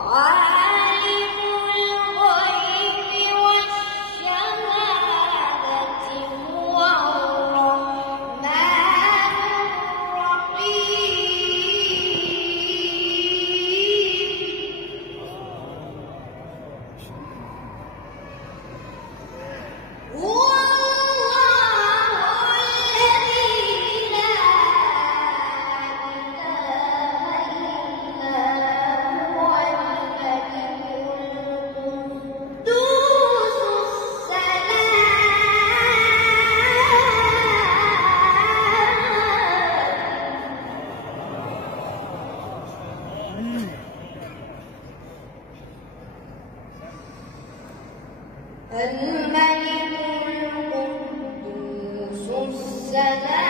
عالم الغيب والشهادة هو الرحمن الرحيم. هو الله الذي لا الملك القدوس السلام